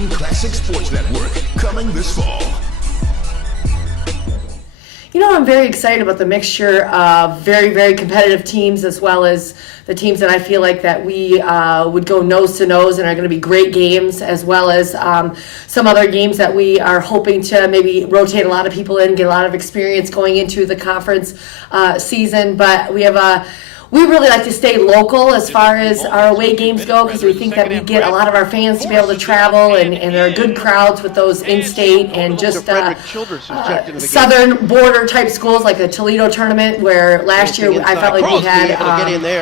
Autumn Classic Sports Network, coming this fall. I'm very excited about the mixture of very, very competitive teams, as well as the teams that I feel like that we would go nose to nose and are going to be great games, as well as some other games that we are hoping to maybe rotate a lot of people in, get a lot of experience going into the conference season. But we really like to stay local as far as our away games go, because we think that we get a lot of our fans to be able to travel, and there are good crowds with those in-state and just southern border type schools like the Toledo tournament, where last year I felt like we had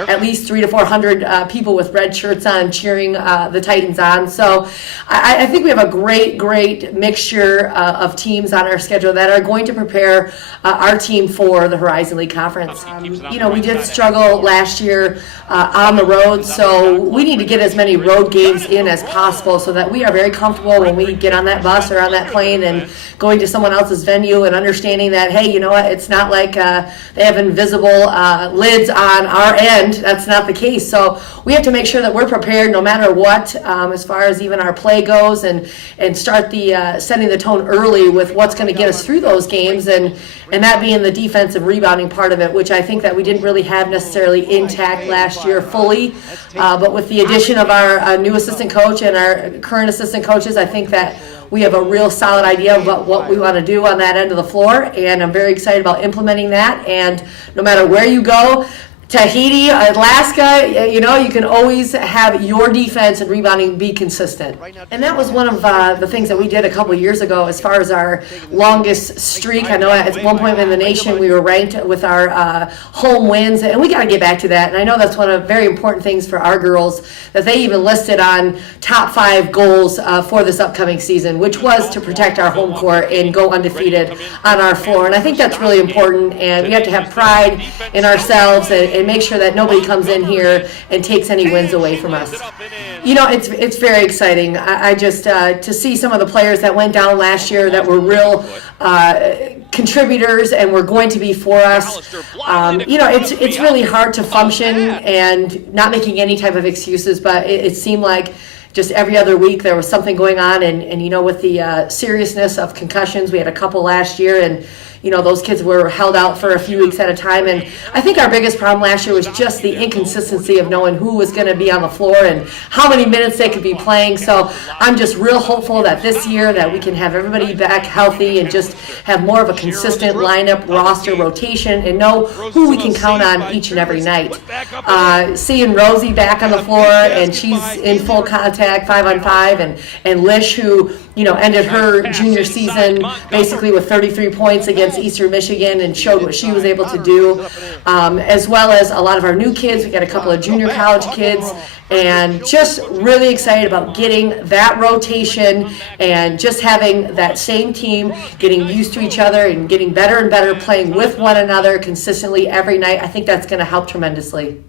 at least 300 to 400 people with red shirts on cheering the Titans on. So I think we have a great mixture of teams on our schedule that are going to prepare our team for the Horizon League Conference. We did struggle last year on the road, so we need to get as many road games in as possible so that we are very comfortable when we get on that bus or on that plane and going to someone else's venue, and understanding that, hey, you know what, it's not like they have invisible lids on our end. That's not the case. So we have to make sure that we're prepared no matter what, as far as even our play goes, and start the setting the tone early with what's going to get us through those games, and that being the defensive rebounding part of it, which I think that we didn't really have necessarily intact last year fully. But with the addition of our new assistant coach and our current assistant coaches, I think that we have a real solid idea about what we want to do on that end of the floor, and I'm very excited about implementing that. And no matter where you go, Tahiti, Alaska, you can always have your defense and rebounding be consistent. And that was one of the things that we did a couple of years ago as far as our longest streak. I know at one point in the nation we were ranked with our home wins, and we got to get back to that. And I know that's one of the very important things for our girls, that they even listed on top 5 goals for this upcoming season, which was to protect our home court and go undefeated on our floor. And I think that's really important, and we have to have pride in ourselves and make sure that nobody comes in here and takes any wins away from us. It's very exciting. I just to see some of the players that went down last year that were real contributors and were going to be for us. It's really hard to function and not making any type of excuses, but it seemed like just every other week there was something going on, and with the seriousness of concussions, we had a couple last year, and those kids were held out for a few weeks at a time. And I think our biggest problem last year was just the inconsistency of knowing who was going to be on the floor and how many minutes they could be playing. So I'm just real hopeful that this year that we can have everybody back healthy and just have more of a consistent lineup, roster, rotation, and know who we can count on each and every night. Seeing Rosie back on the floor, and she's in full contact 5-on-5, and Lish, who ended her junior season basically with 33 points against Eastern Michigan and showed what she was able to do, as well as a lot of our new kids. We got a couple of junior college kids, and just really excited about getting that rotation and just having that same team getting used to each other and getting better and better, playing with one another consistently every night. I think that's going to help tremendously.